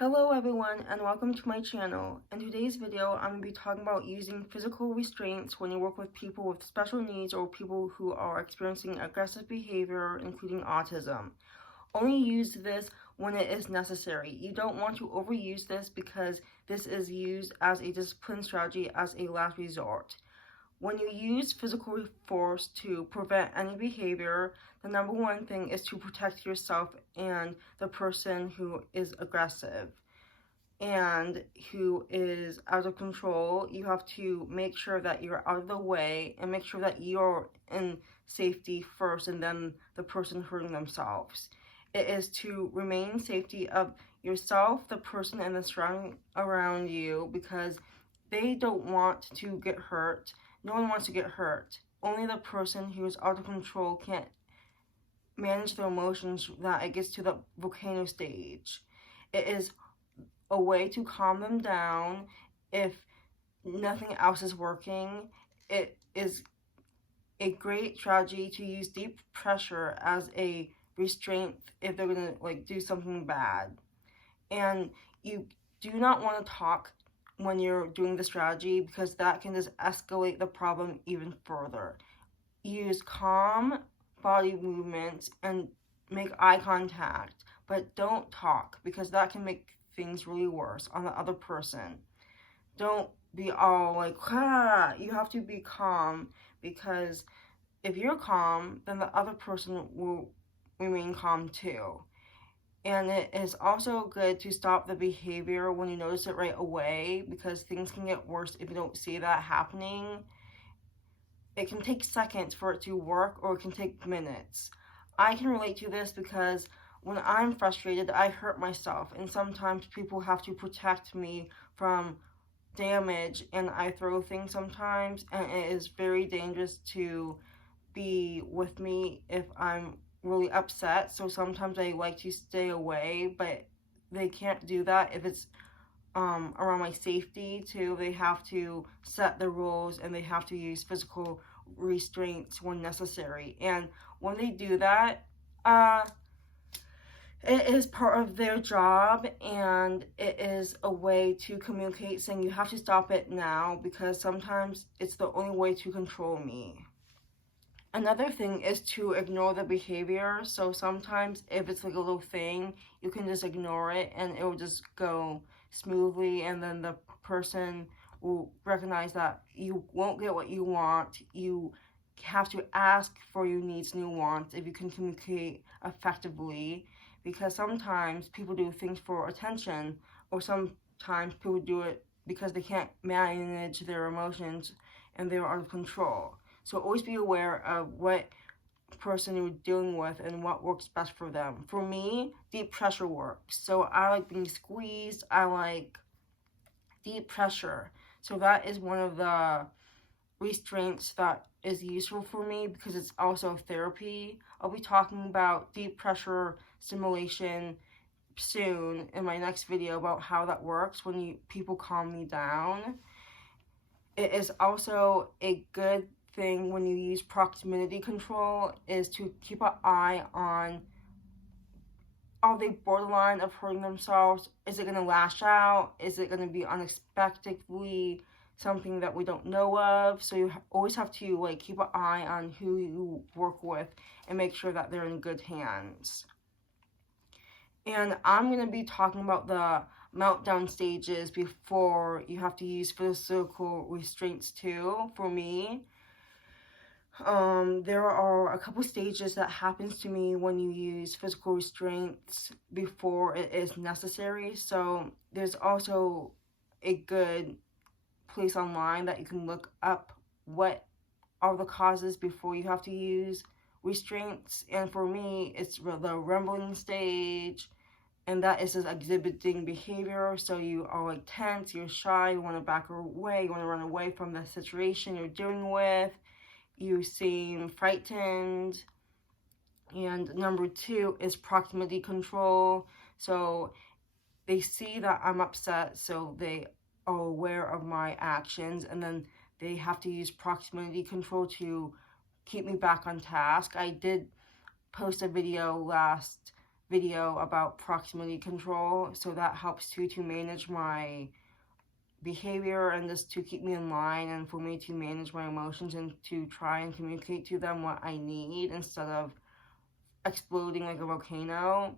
Hello everyone and welcome to my channel. In today's video, I'm going to be talking about using physical restraints when you work with people with special needs or people who are experiencing aggressive behavior, including autism. Only use this when it is necessary. You don't want to overuse this because this is used as a discipline strategy as a last resort. When you use physical force to prevent any behavior, the number one thing is to protect yourself and the person who is aggressive and who is out of control. You have to make sure that you're out of the way and make sure that you're in safety first and then the person hurting themselves. It is to remain safety of yourself, the person, and the surrounding around you because they don't want to get hurt. No one wants to get hurt. Only the person who is out of control can't manage their emotions that it gets to the volcano stage. It is a way to calm them down if nothing else is working. It is a great strategy to use deep pressure as a restraint if they're gonna do something bad. And you do not want to talk when you're doing the strategy because that can just escalate the problem even further. Use calm body movements and make eye contact, but don't talk because that can make things really worse on the other person. Don't be all like, ah, you have to be calm because if you're calm, then the other person will remain calm too. And it is also good to stop the behavior when you notice it right away because things can get worse if you don't see that happening. It can take seconds for it to work or it can take minutes. I can relate to this because when I'm frustrated, I hurt myself, and sometimes people have to protect me from damage, and I throw things sometimes, and it is very dangerous to be with me if I'm really upset. So sometimes I like to stay away, but they can't do that if it's around my safety too. They have to set the rules and they have to use physical restraints when necessary. And when they do that, it is part of their job, and it is a way to communicate saying you have to stop it now because sometimes it's the only way to control me. Another thing is to ignore the behavior. So sometimes if it's like a little thing, you can just ignore it and it will just go smoothly, and then the person will recognize that you won't get what you want. You have to ask for your needs and your wants if you can communicate effectively, because sometimes people do things for attention, or sometimes people do it because they can't manage their emotions and they're out of control. So always be aware of what person you're dealing with and what works best for them. For me, deep pressure works. So I like being squeezed. I like deep pressure. So that is one of the restraints that is useful for me because it's also therapy. I'll be talking about deep pressure stimulation soon in my next video about how that works when people calm me down. It is also a good thing when you use proximity control is to keep an eye on, are they borderline of hurting themselves? Is it going to lash out? Is it going to be unexpectedly something that we don't know of? So you always have to keep an eye on who you work with and make sure that they're in good hands. And I'm going to be talking about the meltdown stages before you have to use physical restraints too, for me. There are a couple stages that happens to me when you use physical restraints before it is necessary. So there's also a good place online that you can look up what are the causes before you have to use restraints. And for me, it's the rumbling stage, and that is just exhibiting behavior. So you are tense, you're shy, you want to back away, you want to run away from the situation you're dealing with. You seem frightened. And number 2 is proximity control. So they see that I'm upset, so they are aware of my actions, and then they have to use proximity control to keep me back on task. I did post a video last video about proximity control, so that helps too, to manage my behavior and just to keep me in line and for me to manage my emotions and to try and communicate to them what I need instead of exploding like a volcano.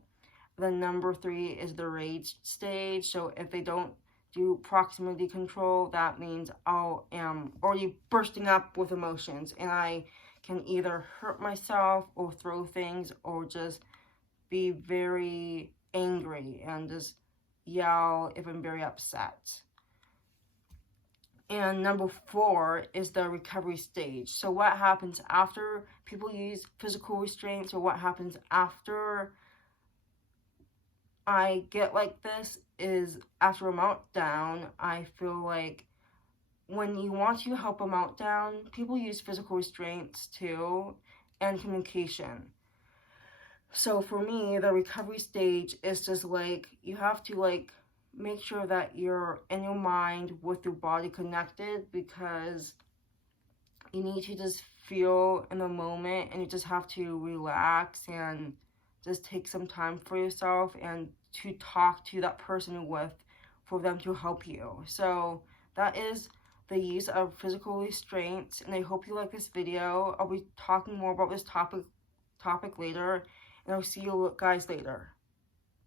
Then number 3 is the rage stage. So if they don't do proximity control, that means I am already bursting up with emotions and I can either hurt myself or throw things or just be very angry and just yell if I'm very upset. And number 4 is the recovery stage. So what happens after people use physical restraints, or what happens after I get like this, is after a meltdown, I feel like when you want to help a meltdown, people use physical restraints too, and communication. So for me, the recovery stage is just like, you have to like make sure that you're in your mind with your body connected, because you need to just feel in the moment and you just have to relax and just take some time for yourself and to talk to that person you're with for them to help you. So that is the use of physical restraints, and I hope you like this video. I'll be talking more about this topic later, and I'll see you guys later.